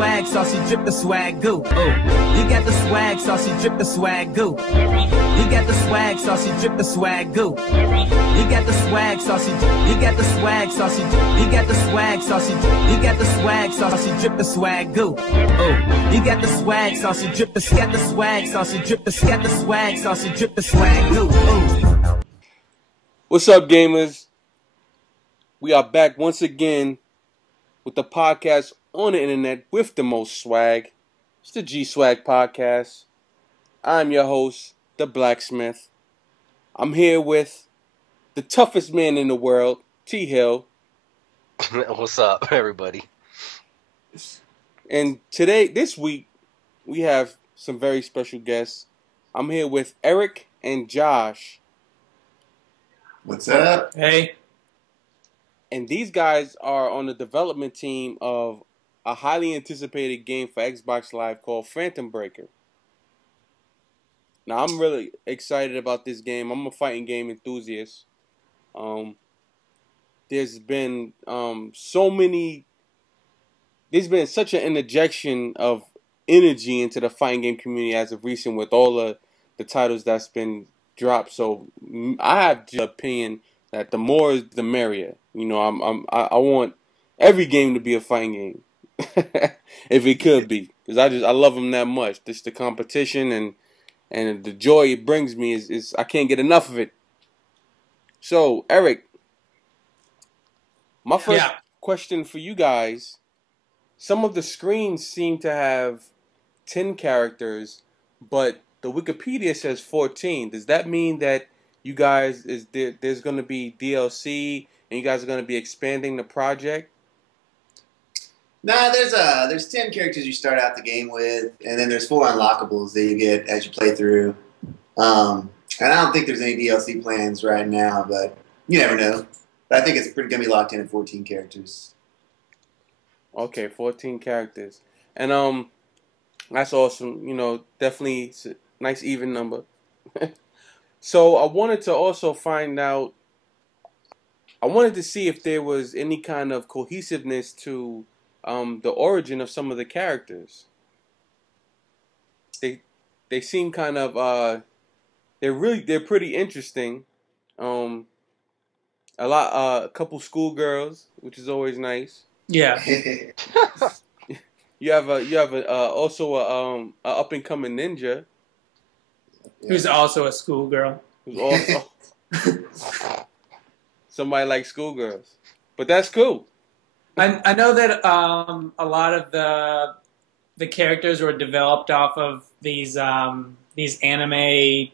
swag, saucy drip the swag goo. Oh, you got the swag, saucy drip the swag goo. You got the swag, saucy drip the swag goo. You got the swag, saucy. You got the swag, saucy. You got the swag, saucy. You got the swag, saucy drip the swag goo. Oh, you got the swag, saucy drip the. Got the swag, saucy drip the. Got the swag, saucy drip the swag goo. Oh. What's up, gamers? We are back once again with the podcast on the internet with the most swag. It's the Gswag podcast. I'm your host, the Blacksmith. I'm here with the toughest man in the world, T Hill. What's up, everybody? And this week, we have some very special guests. I'm here with Eric and Josh. What's up? Hey. And these guys are on the development team of a highly anticipated game for Xbox Live called Phantom Breaker. Now, I'm really excited about this game. I'm a fighting game enthusiast. There's been there's been such an injection of energy into the fighting game community as of recent with all the titles that's been dropped. So I have the opinion that the more is the merrier. You know, I want every game to be a fighting game, if it could be, because I love them that much. Just the competition and the joy it brings me is I can't get enough of it. So Eric, my first question for you guys: some of the screens seem to have 10 characters, but the Wikipedia says 14. Does that mean that you guys there's going to be DLC and you guys are going to be expanding the project? Nah, there's 10 characters you start out the game with, and then there's 4 unlockables that you get as you play through. And I don't think there's any DLC plans right now, but you never know. But I think it's going to be locked in at 14 characters. Okay, 14 characters. And that's awesome. You know, definitely it's a nice even number. So I wanted to also find out, I wanted to see if there was any kind of cohesiveness to the origin of some of the characters. They seem kind of they're pretty interesting. A couple schoolgirls, which is always nice. Yeah. You have also a up and coming ninja. Who's also a schoolgirl. Who's also somebody like schoolgirls. But that's cool. I know that a lot of the characters were developed off of these anime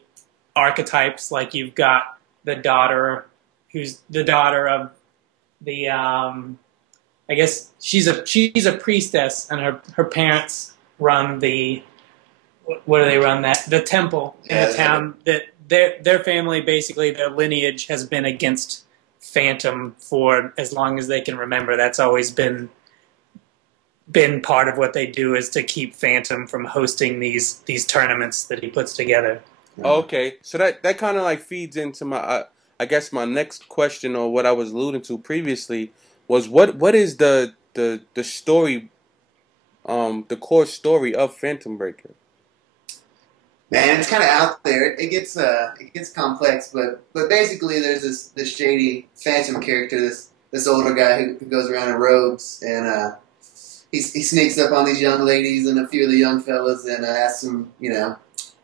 archetypes. Like you've got the daughter, who's the daughter of the I guess she's a priestess, and her parents run the what do they run the temple in the town. That their family, basically their lineage has been against Phantom for as long as they can remember. That's always been part of what they do, is to keep Phantom from hosting these tournaments that he puts together. Okay, so that kind of like feeds into my I guess my next question, or what I was alluding to previously, was what is the story, the core story of Phantom Breaker? Man, it's kind of out there. It gets complex, but basically there's this shady Phantom character, this older guy who goes around in robes, and he sneaks up on these young ladies and a few of the young fellas and asks them, you know,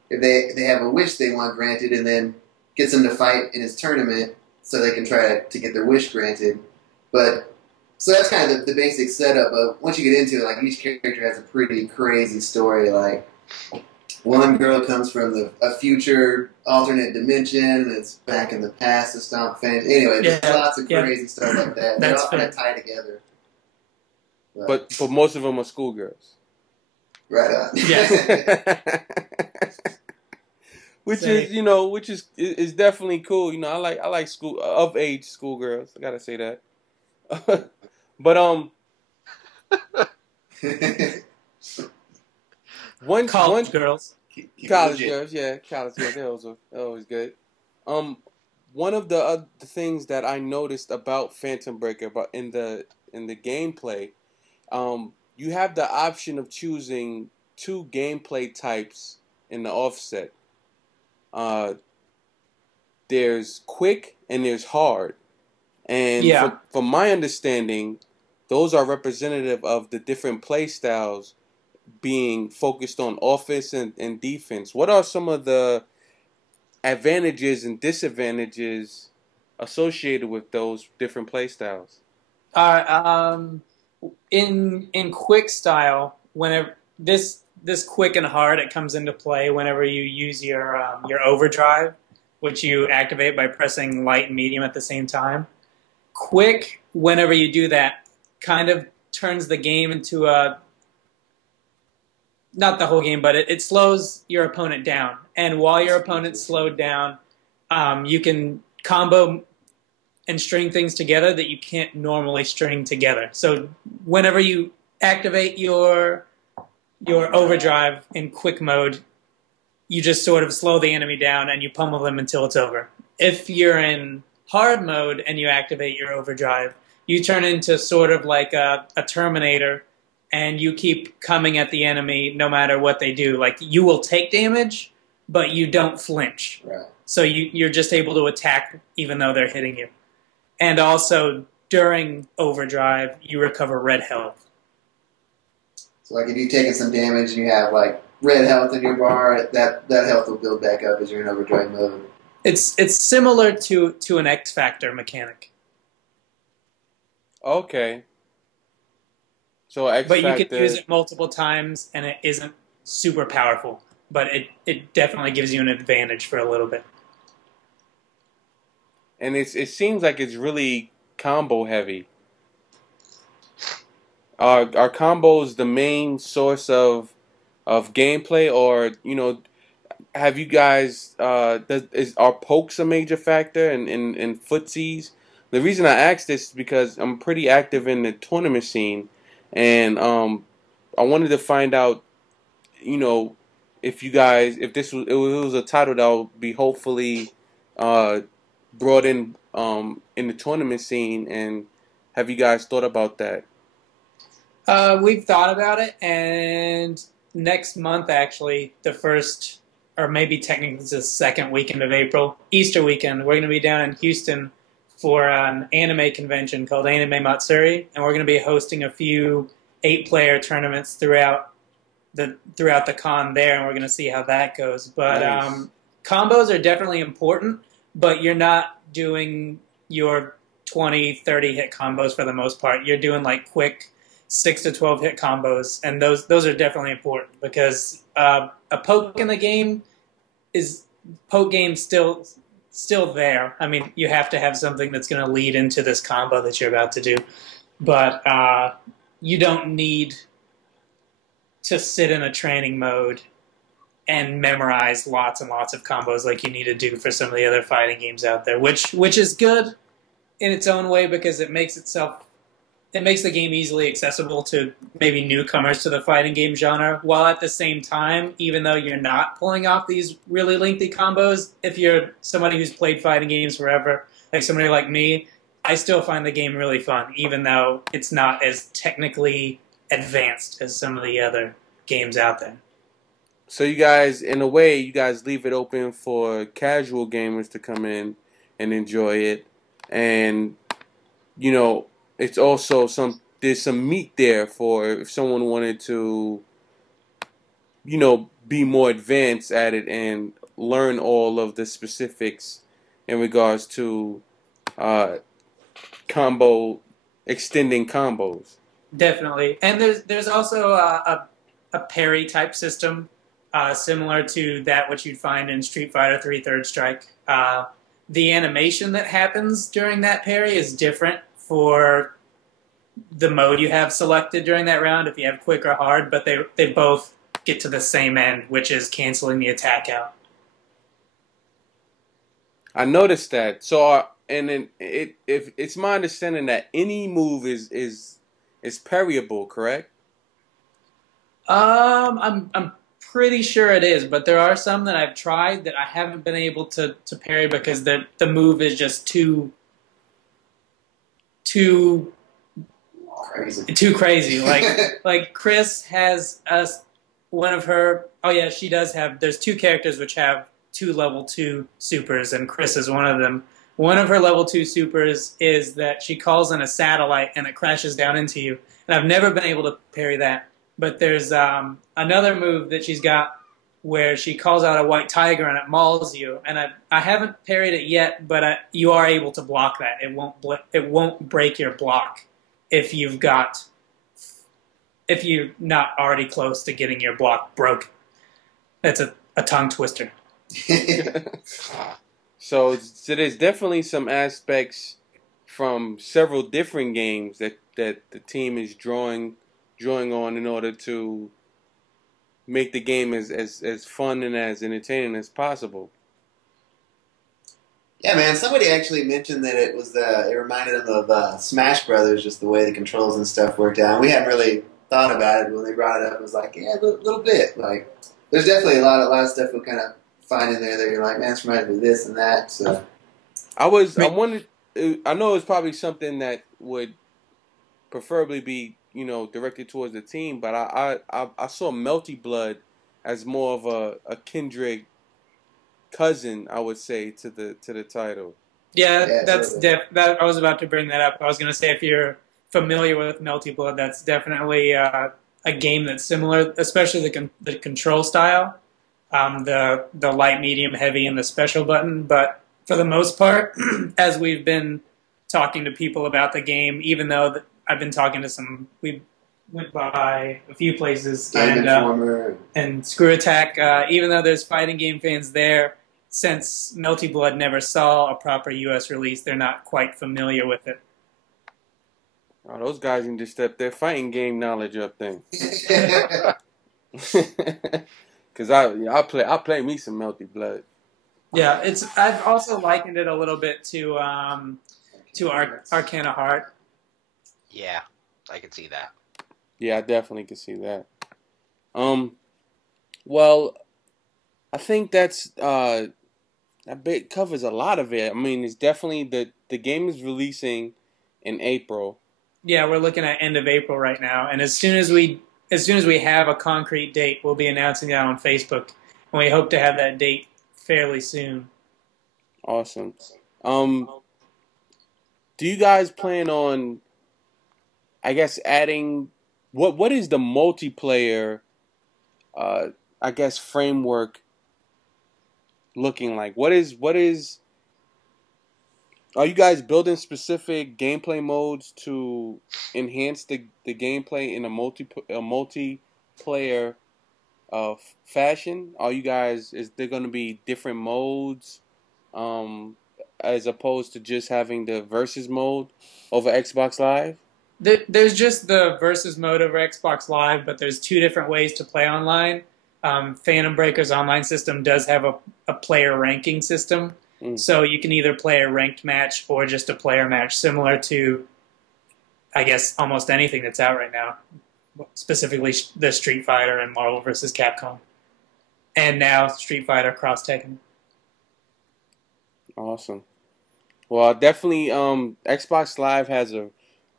if they have a wish they want granted, and then gets them to fight in his tournament so they can try to get their wish granted. But so that's kind of the basic setup. But once you get into it, like, each character has a pretty crazy story. Like, one girl comes from a future alternate dimension, and it's back in the past to stomp fans. Anyway, there's lots of crazy stuff like that. They all kind of tie together. But most of them are schoolgirls. Right on. Yeah. Which is definitely cool. You know, I like school of age schoolgirls. I gotta say that. But college girls, they're always good. One of the things that I noticed about Phantom Breaker, but in the gameplay, you have the option of choosing two gameplay types in the offset. There's quick and there's hard. And Yeah. from my understanding, those are representative of the different play styles being focused on offense and defense. What are some of the advantages and disadvantages associated with those different play styles? In quick style, whenever this quick and hard, it comes into play whenever you use your overdrive, which you activate by pressing light and medium at the same time. Quick, whenever you do that, kind of turns the game into a, not the whole game, but it slows your opponent down. And while your opponent's slowed down, you can combo and string things together that you can't normally string together. So whenever you activate your overdrive in quick mode, you just sort of slow the enemy down and you pummel them until it's over. If you're in hard mode and you activate your overdrive, you turn into sort of like a Terminator, and you keep coming at the enemy no matter what they do. Like, you will take damage, but you don't flinch. Right. So you're just able to attack even though they're hitting you. And also, during overdrive, you recover red health. So, like, if you've taken some damage and you have, like, red health in your bar, that health will build back up as you're in overdrive mode. It's similar to an X Factor mechanic. Okay. So But you can use it multiple times, and it isn't super powerful. But it definitely gives you an advantage for a little bit. And it seems like it's really combo heavy. Are combos the main source of gameplay, or have you guys are pokes a major factor in footsies? The reason I ask this is because I'm pretty active in the tournament scene, and I wanted to find out, if it was a title that will be hopefully brought in the tournament scene, and have you guys thought about that? We've thought about it, and next month, actually, the first, or maybe technically it's the second weekend of April, Easter weekend, we're going to be down in Houston for an anime convention called Anime Matsuri, and we're going to be hosting a few 8-player tournaments throughout the con there, and we're going to see how that goes. But Nice. Combos are definitely important, but you're not doing your 20, 30 hit combos for the most part. You're doing like quick 6 to 12 hit combos, and those are definitely important because a poke in the game is still there. I mean, you have to have something that's going to lead into this combo that you're about to do, but you don't need to sit in a training mode and memorize lots and lots of combos like you need to do for some of the other fighting games out there, which is good in its own way because it makes the game easily accessible to maybe newcomers to the fighting game genre, while at the same time, even though you're not pulling off these really lengthy combos, if you're somebody who's played fighting games forever, like somebody like me, I still find the game really fun, even though it's not as technically advanced as some of the other games out there. So you guys, in a way, you guys leave it open for casual gamers to come in and enjoy it, and it's also there's some meat there for if someone wanted to, be more advanced at it and learn all of the specifics in regards to extending combos. Definitely. And there's also a parry type system similar to that which you'd find in Street Fighter 3 Third Strike. The animation that happens during that parry is different for the mode you have selected during that round, if you have quick or hard, but they both get to the same end, which is canceling the attack out. I noticed that. So, and then if it's my understanding that any move is parryable, correct? I'm pretty sure it is, but there are some that I've tried that I haven't been able to parry because the move is just too crazy. Too crazy. Like Chris has one of her. Oh yeah, she does have. There's two characters which have two level 2 supers, and Chris is one of them. One of her level 2 supers is that she calls in a satellite and it crashes down into you. And I've never been able to parry that. But there's another move that she's got where she calls out a white tiger and it mauls you. And I haven't parried it yet, but you are able to block that. It won't break your block if you're not already close to getting your block broken. That's a tongue twister. So there's definitely some aspects from several different games that the team is drawing on in order to make the game as fun and as entertaining as possible. Yeah, man. Somebody actually mentioned that it reminded them of Smash Brothers, just the way the controls and stuff worked out. And we hadn't really thought about it when they brought it up. It was like, yeah, a little bit. Like, there's definitely a lot of stuff we'll kind of find in there that you're like, man, it's reminded me of this and that. So I know it's probably something that would preferably be, directed towards the team, but I saw Melty Blood as more of a kindred cousin, I would say, to the title. Yeah, that's that. I was about to bring that up. I was going to say, if you're familiar with Melty Blood, that's definitely a game that's similar, especially the control style, the light, medium, heavy, and the special button. But for the most part, as we've been talking to people about the game, even though I've been talking to we went by a few places and Screw Attack, even though there's fighting game fans there, since Melty Blood never saw a proper U.S. release, they're not quite familiar with it. Oh, those guys can just step their fighting game knowledge up then. Because I play me some Melty Blood. Yeah, I've also likened it a little bit to Arcana Heart. Yeah, I can see that. Yeah, I definitely can see that. Well, I think that bit covers a lot of it. I mean, it's definitely the game is releasing in April. Yeah, we're looking at end of April right now, and as soon as we have a concrete date, we'll be announcing that on Facebook, and we hope to have that date fairly soon. Awesome. Do you guys plan on, I guess, adding what is the multiplayer I guess framework looking like? What is are you guys building specific gameplay modes to enhance the gameplay in a multiplayer fashion? Are you guys, is there going to be different modes as opposed to just having the versus mode over Xbox Live? There's just the versus mode over Xbox Live, but there's two different ways to play online. Phantom Breaker's online system does have a player ranking system. So you can either play a ranked match or just a player match, similar to, I guess, almost anything that's out right now, specifically the Street Fighter and Marvel vs. Capcom. And now Street Fighter Cross Tekken. Awesome. Well, definitely Xbox Live has a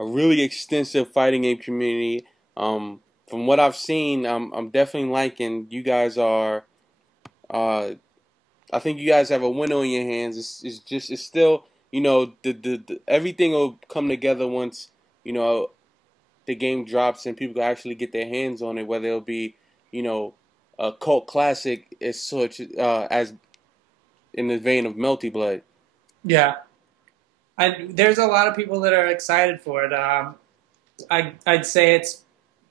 really extensive fighting game community. From what I've seen, I'm definitely liking you guys are... I think you guys have a winner on your hands. It's still, the everything will come together once, the game drops and people can actually get their hands on it, whether it'll be, a cult classic as such, as in the vein of Melty Blood. Yeah. There's a lot of people that are excited for it. I'd say it's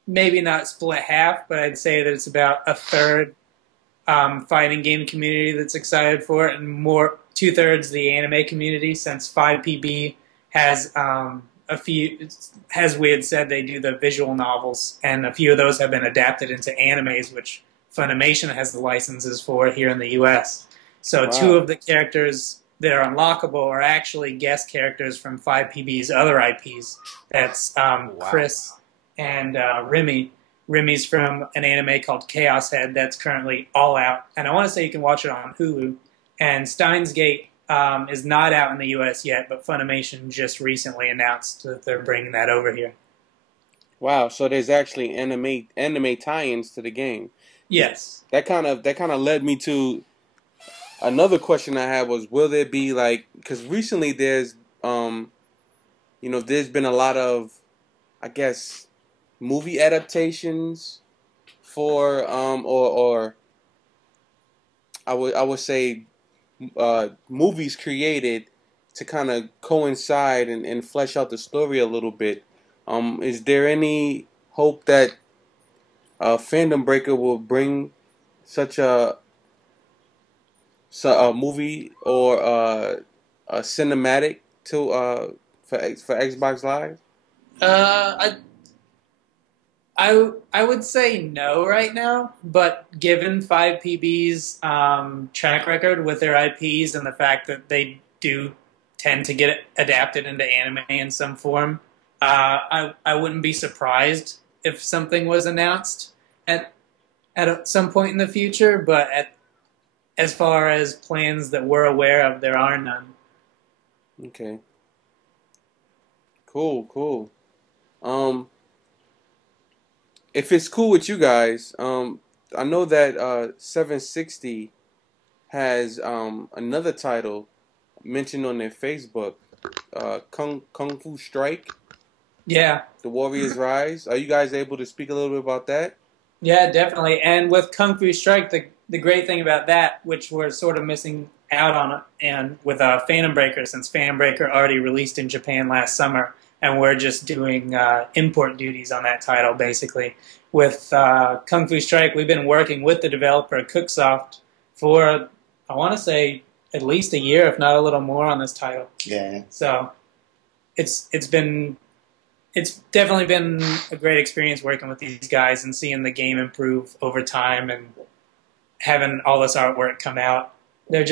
maybe not split half, but I'd say that it's about a third fighting game community that's excited for it, and more 2/3 the anime community, since 5PB has a few, as we had said, they do the visual novels, and a few of those have been adapted into animes, which Funimation has the licenses for here in the U.S. So wow. 2 of the characters that are unlockable are actually guest characters from 5PB's other IPs. That's Chris and Remy. Remy's from an anime called Chaos Head that's currently all out. And I want to say you can watch it on Hulu. And Steins Gate is not out in the U.S. yet, but Funimation just recently announced that they're bringing that over here. Wow, so there's actually anime tie-ins to the game. Yes. That kind of led me to another question I had was, will there be like, because recently there's there's been a lot of, I guess, movie adaptations for or I would say movies created to kind of coincide and flesh out the story a little bit. Is there any hope that Fandom Breaker will bring such a movie or a cinematic to for Xbox Live? Uh, I would say no right now, but given 5PB's track record with their IPs and the fact that they do tend to get adapted into anime in some form, I wouldn't be surprised if something was announced at some point in the future. But as far as plans that we're aware of, there are none. Okay. Cool. If it's cool with you guys, I know that 760 has another title mentioned on their Facebook, Kung Fu Strike, Yeah. The Warriors Rise. Are you guys able to speak a little bit about that? Yeah, definitely. And with Kung Fu Strike, the great thing about that, which we're sort of missing out on, and with Phantom Breaker, since Phantom Breaker already released in Japan last summer, and we're just doing import duties on that title, basically. With Kung Fu Strike, we've been working with the developer, Cooksoft, for, I want to say, at least a year, if not a little more, on this title. Yeah. So it's definitely been a great experience working with these guys and seeing the game improve over time and having all this artwork come out. They're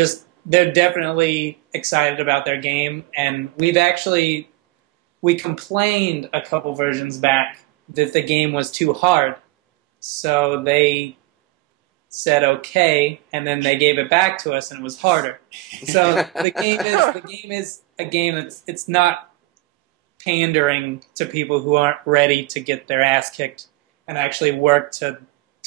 definitely excited about their game, and we complained a couple versions back that the game was too hard. So they said okay, and then they gave it back to us and it was harder. So the game is a game it's not pandering to people who aren't ready to get their ass kicked and actually work to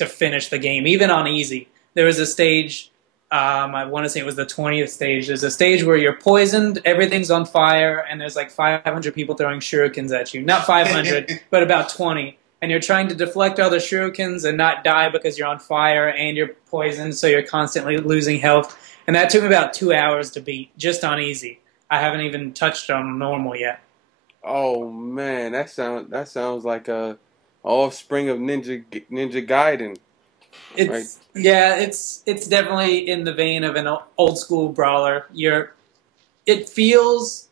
finish the game, even on easy. There was a stage, I want to say it was the 20th stage. There's a stage where you're poisoned, everything's on fire, and there's like 500 people throwing shurikens at you. Not 500, but about 20. And you're trying to deflect all the shurikens and not die because you're on fire and you're poisoned, so you're constantly losing health. And that took me about 2 hours to beat, just on easy. I haven't even touched on normal yet. Oh man, that sounds like a offspring of Ninja Gaiden. It's definitely in the vein of an old school brawler. It feels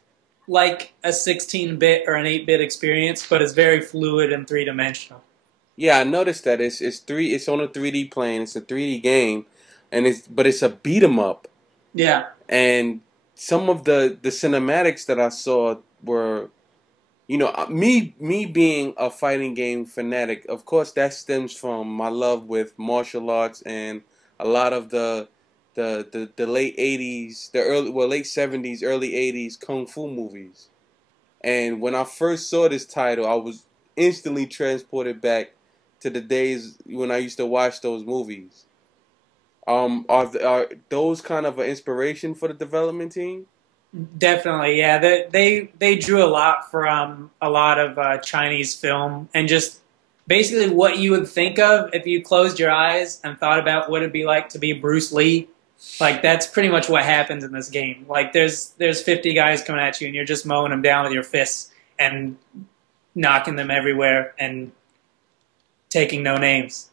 like a 16-bit or an 8-bit experience, but it's very fluid and three-dimensional. Yeah, I noticed that it's on a 3D plane. It's a 3D game, but it's a beat 'em up. Yeah. And some of the cinematics that I saw were, me being a fighting game fanatic, of course that stems from my love with martial arts and a lot of the late 80s, late 70s, early 80s kung fu movies. And when I first saw this title, I was instantly transported back to the days when I used to watch those movies. Are those kind of an inspiration for the development team? Definitely, yeah. They drew a lot from a lot of Chinese film and just basically what you would think of if you closed your eyes and thought about what it'd be like to be Bruce Lee. Like, that's pretty much what happens in this game. Like, there's 50 guys coming at you and you're just mowing them down with your fists and knocking them everywhere and taking no names.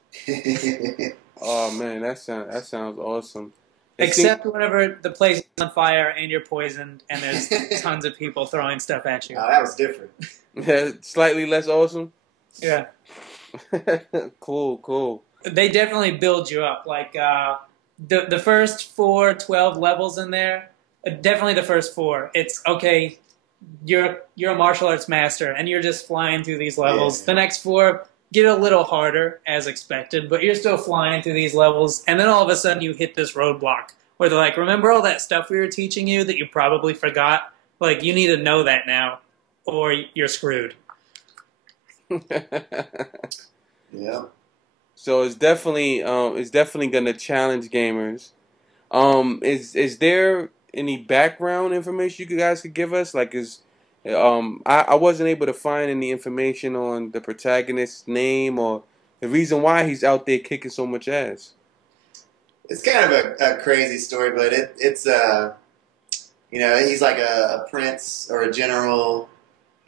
Oh man, that sounds awesome. Except whenever the place is on fire and you're poisoned and there's tons of people throwing stuff at you. Oh, that was different. Slightly less awesome? Yeah. Cool. They definitely build you up. Like, the first 12 levels in there, definitely the first 4, it's, okay, you're a martial arts master and you're just flying through these levels. Yeah. The next 4 get a little harder, as expected, but you're still flying through these levels, and then all of a sudden you hit this roadblock where they're like, remember all that stuff we were teaching you that you probably forgot? Like, you need to know that now, or you're screwed. Yeah. So it's definitely gonna challenge gamers. Is there any background information you guys could give us? Like, I wasn't able to find any information on the protagonist's name or the reason why he's out there kicking so much ass. It's kind of a crazy story, but it's he's like a prince or a general,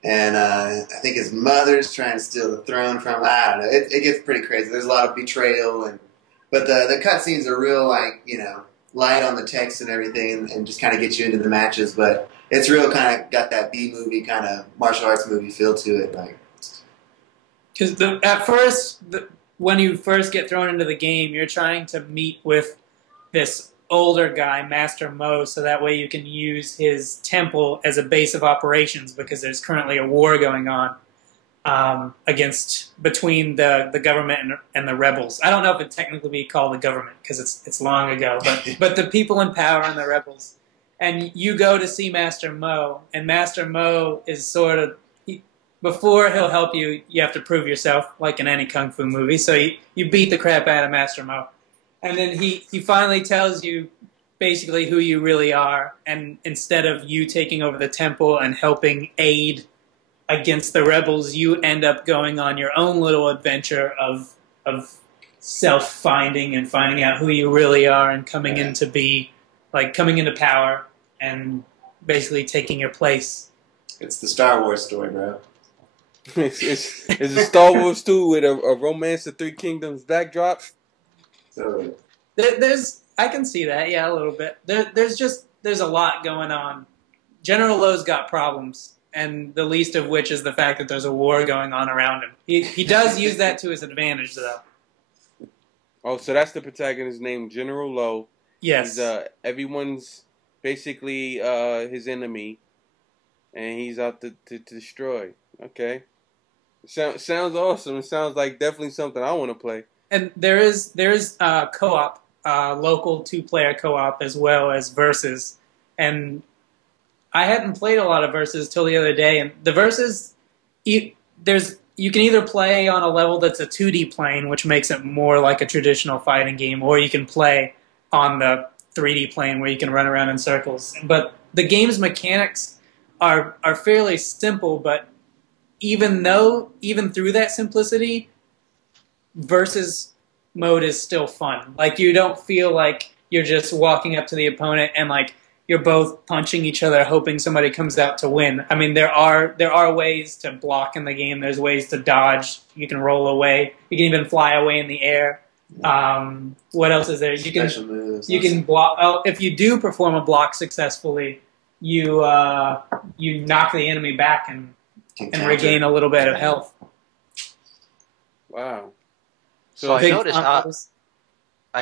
and I think his mother's trying to steal the throne from. I don't know. It gets pretty crazy. There's a lot of betrayal, but the cutscenes are real, like, light on the text and everything, and just kind of get you into the matches. But it's real kind of got that B movie kind of martial arts movie feel to it, like. Because at first, when you first get thrown into the game, you're trying to meet with this older guy, Master Mo, so that way you can use his temple as a base of operations, because there's currently a war going on between the government and the rebels. I don't know if it technically be called the government because it's long ago, but the people in power and the rebels. And you go to see Master Mo, and Master Mo is sort of, before he'll help you, you have to prove yourself, like in any kung fu movie. So you beat the crap out of Master Mo. And then he finally tells you basically who you really are. And instead of you taking over the temple and helping aid against the rebels, you end up going on your own little adventure of self-finding and finding out who you really are and coming into power and basically taking your place. It's the Star Wars story, bro. It's a Star Wars 2 with a Romance of Three Kingdoms backdrop. So I can see that, yeah, a little bit. There's a lot going on. General Lo's got problems, and the least of which is the fact that there's a war going on around him. He does use that to his advantage, though. Oh, so that's the protagonist's name, General Lo. Yes. He's, everyone's basically his enemy, and he's out to destroy. Okay. Sounds awesome. It sounds like definitely something I want to play. And there's co-op, local 2-player co-op, as well as versus. And I hadn't played a lot of versus till the other day. And the versus, you can either play on a level that's a 2D plane, which makes it more like a traditional fighting game, or you can play on the 3D plane where you can run around in circles. But the game's mechanics are fairly simple, but even through that simplicity, versus mode is still fun. Like, you don't feel like you're just walking up to the opponent and like you're both punching each other hoping somebody comes out to win. I mean, there are ways to block in the game. There's ways to dodge. You can roll away. You can even fly away in the air. What else is there? You can block. Oh, if you do perform a block successfully, you knock the enemy back and regain a little bit of health. Wow. So I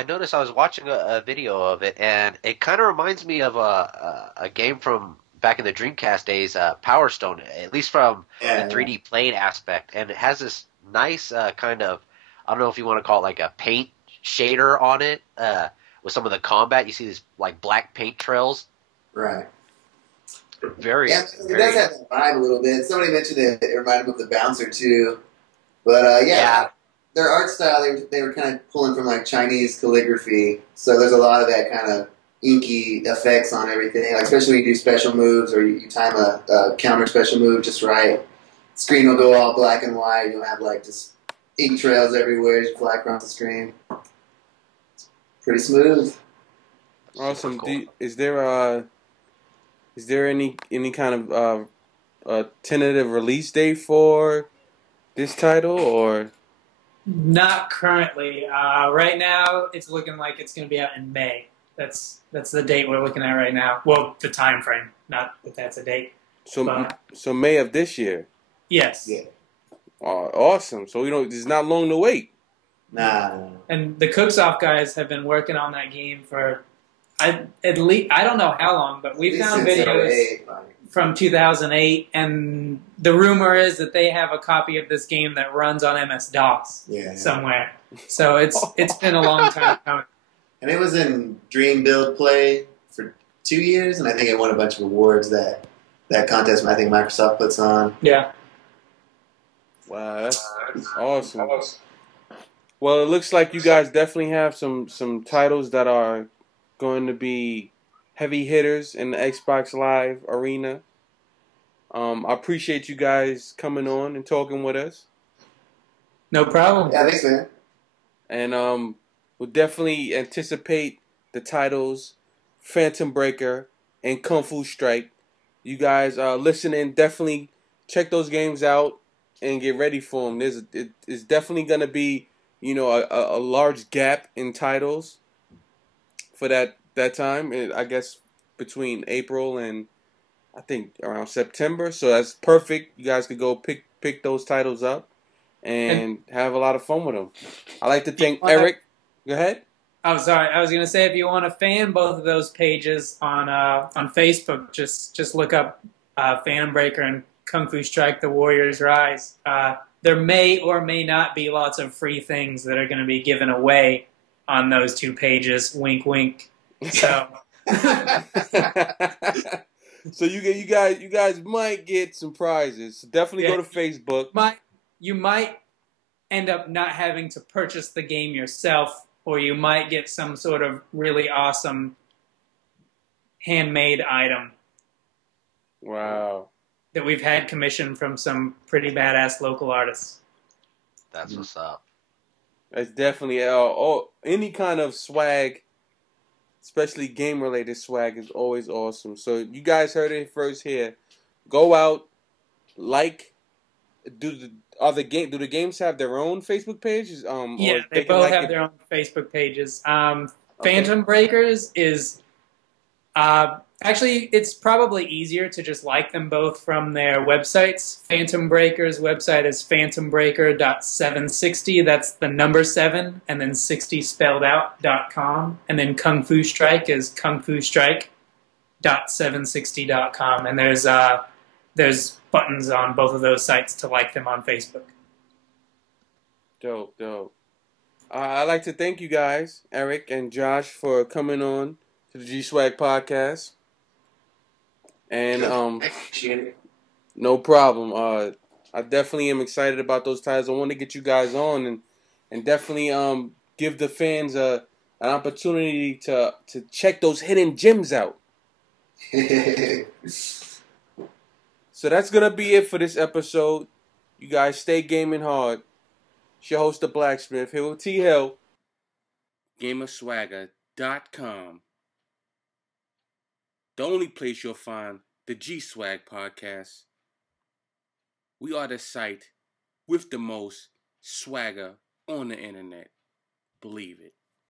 noticed I was watching a video of it, and it kind of reminds me of a game from back in the Dreamcast days, Power Stone, at least from the 3D plane aspect. And it has this nice kind of, I don't know if you want to call it like a paint shader on it, with some of the combat. You see these like black paint trails. Right. It does have that vibe a little bit. Somebody mentioned it reminded me of the Bouncer too. But their art style, they were kind of pulling from like Chinese calligraphy, so there's a lot of that kind of inky effects on everything. Like, especially when you do special moves or you time a counter special move just right, screen will go all black and white. You'll have like just ink trails everywhere as you fly across the screen. It's pretty smooth. Awesome. Cool. Is there any kind of tentative release date for this title, or? Not currently. Right now, it's looking like it's going to be out in May. That's the date we're looking at right now. Well, the time frame, not that that's a date. So May of this year. Yes. Yeah. Awesome. So it's not long to wait. Nah. And the Cooksoft guys have been working on that game for at least, I don't know how long, but we found videos from 2008, and the rumor is that they have a copy of this game that runs on MS-DOS somewhere. So it's been a long time coming. And it was in Dream Build Play for 2 years, and I think it won a bunch of awards that contest I think Microsoft puts on. Yeah. Wow, that's awesome. Well, it looks like you guys definitely have some titles that are going to be heavy hitters in the Xbox Live arena. I appreciate you guys coming on and talking with us. No problem. Yeah, thanks, man. And we'll definitely anticipate the titles Phantom Breaker and Kung Fu Strike. You guys listening, definitely check those games out and get ready for them. It's definitely going to be, a large gap in titles for that time. I guess between April and I think around September. So that's perfect. You guys could go pick those titles up and have a lot of fun with them. I like to thank Eric. Go ahead. Oh, sorry. I was going to say, if you want to fan both of those pages on Facebook, just look up Phantom Breaker and Kung Fu Strike: The Warriors Rise. There may or may not be lots of free things that are going to be given away on those two pages. Wink, wink. So, so you guys might get some prizes. So definitely go to Facebook. You might end up not having to purchase the game yourself, or you might get some sort of really awesome handmade item. Wow. That we've had commissioned from some pretty badass local artists. That's what's up. That's definitely any kind of swag, especially game-related swag, is always awesome. So you guys heard it first here. Go out, do the games have their own Facebook pages? Yeah, they both have their own Facebook pages. Phantom Breakers is actually, it's probably easier to just like them both from their websites. Phantom Breakers website is phantombreaker.760. That's the number 7 and then 60 spelled out.com. And then Kung Fu Strike is kungfustrike.760.com. And there's buttons on both of those sites to like them on Facebook. Dope. I'd like to thank you guys, Eric and Josh, for coming on to the Gswag podcast. And no problem. I definitely am excited about those titles. I want to get you guys on and definitely give the fans an opportunity to check those hidden gems out. So that's gonna be it for this episode. You guys stay gaming hard. It's your host, the Blacksmith, here with T Hill. GamerSwaggers.com. The only place you'll find the Gswag podcast. We are the site with the most swagger on the internet. Believe it.